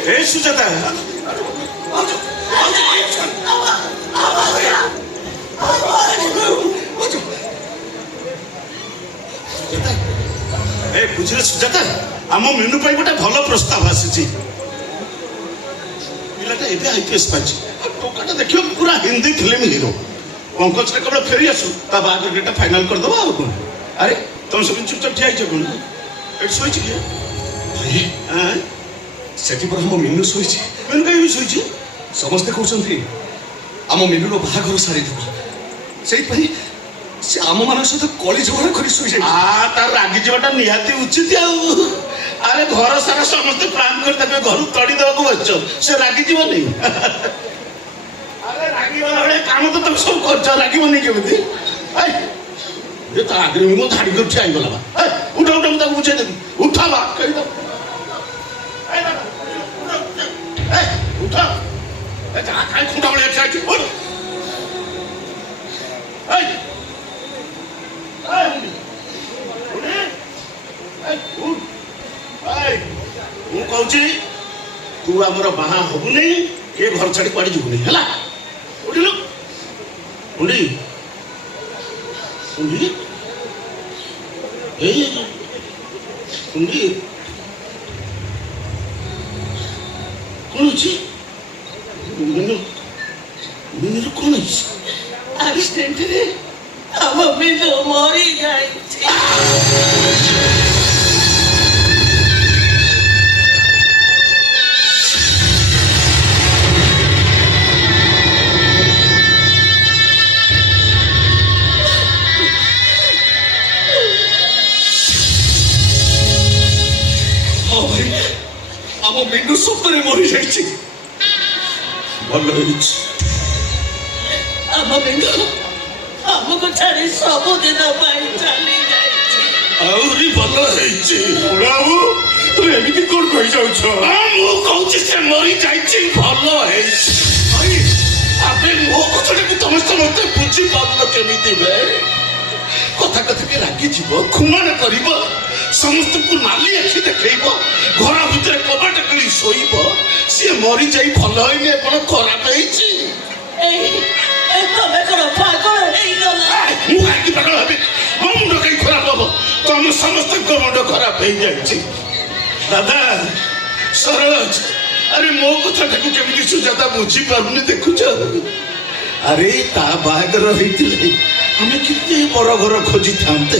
ଏ ସୁଜାତା ଏ ବୁଝିଲେ ସୁଜାତା ଆମ ମିନୁ ପାଇଁ ଗୋଟେ ଭଲ ପ୍ରସ୍ତାବ ଆସିଛି। ପିଲାଟା ଏବେ IPS ପାଇଛି। ଟୋକାଟା ଦେଖିବ ପୁରା ହିନ୍ଦୀ ଫିଲ୍ମ ହିରୋ। ପଙ୍କଜରେ କେବଳ ଫେରି ଆସୁ ତା ବାହାଘର ଡେଟ୍ଟା ଫାଇନାଲ କରିଦେବା ଆଉ କଣ। ଆରେ ତମେ ସବୁ ଚୁପଚାପ ଠିଆ ହେଇଛ କଣ? ଏଠି ଶୋଇଛି କି? ସେଠି ପରା ଆମ ମିନୁ ଶୋଇଛି। ମିନୁ କାହିଁକି ଶୋଇଛି? ସମସ୍ତେ କହୁଛନ୍ତି ଆମ ମିନୁର ବାହାଘର ସାରିଦେବ। ସେଇଥିପାଇଁ ସେ ଆମମାନଙ୍କ ସହିତ କଳି ଝଗଡ଼ା କରି ଶୋଇଯାଇଛି। ତାର ରାଗି ଯିବାଟା ନିହାତି ଉଚିତ ଆଉ। ଆରେ ଘର ସାରା ସମସ୍ତେ ପ୍ଲାନ୍ କରି ତାকে ଘରୁ ତଡ଼ି ଦେବାକୁ ବସିଛ, ସେ ରାଗିଯିବନି? ଆରେ ରାଗିଗଲା ଭଳିଆ କାମ ତ ତମେ ସବୁ କରୁଛ, ରାଗିବନି କେମିତି? ତା ଆଗରେ ମୁଁ ଧାଡ଼ି କରି ଠିଆ ହେଇଗଲା ବା। ଉଠ ଉଠ ମୁଁ ତାକୁ ବୁଝେଇଦେବି। ଉଠ ବା କହିଦେବ ଉଠ। କାହିଁ ଖୁଣ୍ଡା ଭଳିଆ ଠିଆ ହେଇଛି? ମୁଁ କହୁଛି ତୁ ଆମର ବାହା ହବୁନି, ଏ ଘର ଛାଡି କୁଆଡେ ଯିବୁନି ହେଲା। ଉଠିଲୁ ଉଣ୍ଡି ଉଣ୍ଡି ଏଇ ଉଣ୍ଡି କଣ ଅଛି? ମିନୁର କଣ ହେଇଛି? ଆକ୍ସିଡେଣ୍ଟରେ ଆମ ମିନୁ ମରିଯାଇଛି। ଆମ ମିନୁ ସତରେ ମରିଯାଇଛି। ଭଲ ହେଇଛି। ଆମ ମିନୁ ଆମକୁ ଛାଡି ସବୁଦିନ ପାଇଁ ଚାଲି ଯାଇଛି। ଆହୁରି ଭଲ ହେଇଛି। ବାବୁ ତୁମେ ଏମିତି କଣ କହିଯାଉଛ? ମୁଁ କହୁଛି ସେ ମରିଯାଇଛି, ଭଲ ହେଇଛି। ଆବେ ମୋ କଥାଟାକୁ ତମେ ସମସ୍ତେ ବୁଝିପାରୁନ କେମିତି ବେ? କଥା କଥାକେ ରାଗିଯିବ, ଖୁମାନ କରିବ, ସମସ୍ତଙ୍କୁ ନାଲି ଆଖି ଦେଖେଇବ, ଘର ଭିତରେ କବାଟ କିଣି ଶୋଇବ। ସିଏ ମରିଯାଇ ଭଲ ହେଇନି, କଣ ଖରାପ ହେଇଛି? ତମେ କଣ ପାଗଳ ହେଇଗଲା? ମୁଁ କାହିଁକି ପାଗଳ ହେବି? ମୋ ମୁଣ୍ଡ କାହିଁ ଖରାପ ହବ? ତମ ସମସ୍ତଙ୍କ ମୁଣ୍ଡ ଖରାପ ହେଇଯାଇଛି। ଦାଦା ସରୋଜ, ଆରେ ମୋ କଥାଟାକୁ କେମିତି ସୁଜାତା ବୁଝିପାରୁନି ଦେଖୁଛ? ଆରେ ତା ବାହାଘର ହେଇଥିଲେ ଆମେ କେତେ ବଡ ଘର ଖୋଜିଥାନ୍ତେ।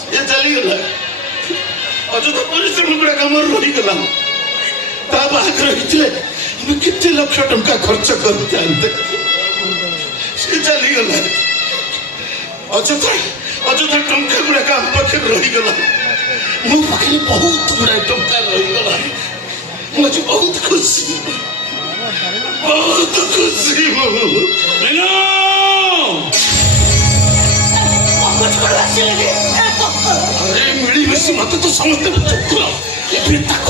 ସେ ଚାଲିଗଲା, ଅଯଥା ପରିଶ୍ରମ ଗୁଡାକ ଆମର ରହିଗଲା। ତା ବାହାଘର ହେଇଥିଲେ ଆମେ କେତେ ଲକ୍ଷ ଟଙ୍କା ଖର୍ଚ୍ଚ କରିଥାନ୍ତେ। ସେ ଚାଲିଗଲା, ଅଯଥା ଅଯଥା ଟଙ୍କା ଗୁଡାକ ଆମ ପାଖରେ ରହିଗଲା। ମୋ ପାଖରେ ବହୁତ ଗୁଡାଏ ଟଙ୍କା ରହିଗଲା। ମୁଁ ଆଜି ବହୁତ ଖୁସି, ବହୁତ ଖୁସି। ଆରେ ମିଳିମିଶି ମତେ ତ ସମସ୍ତେ ବୁଝୁଥିଲା, ଏବେ ତାକୁ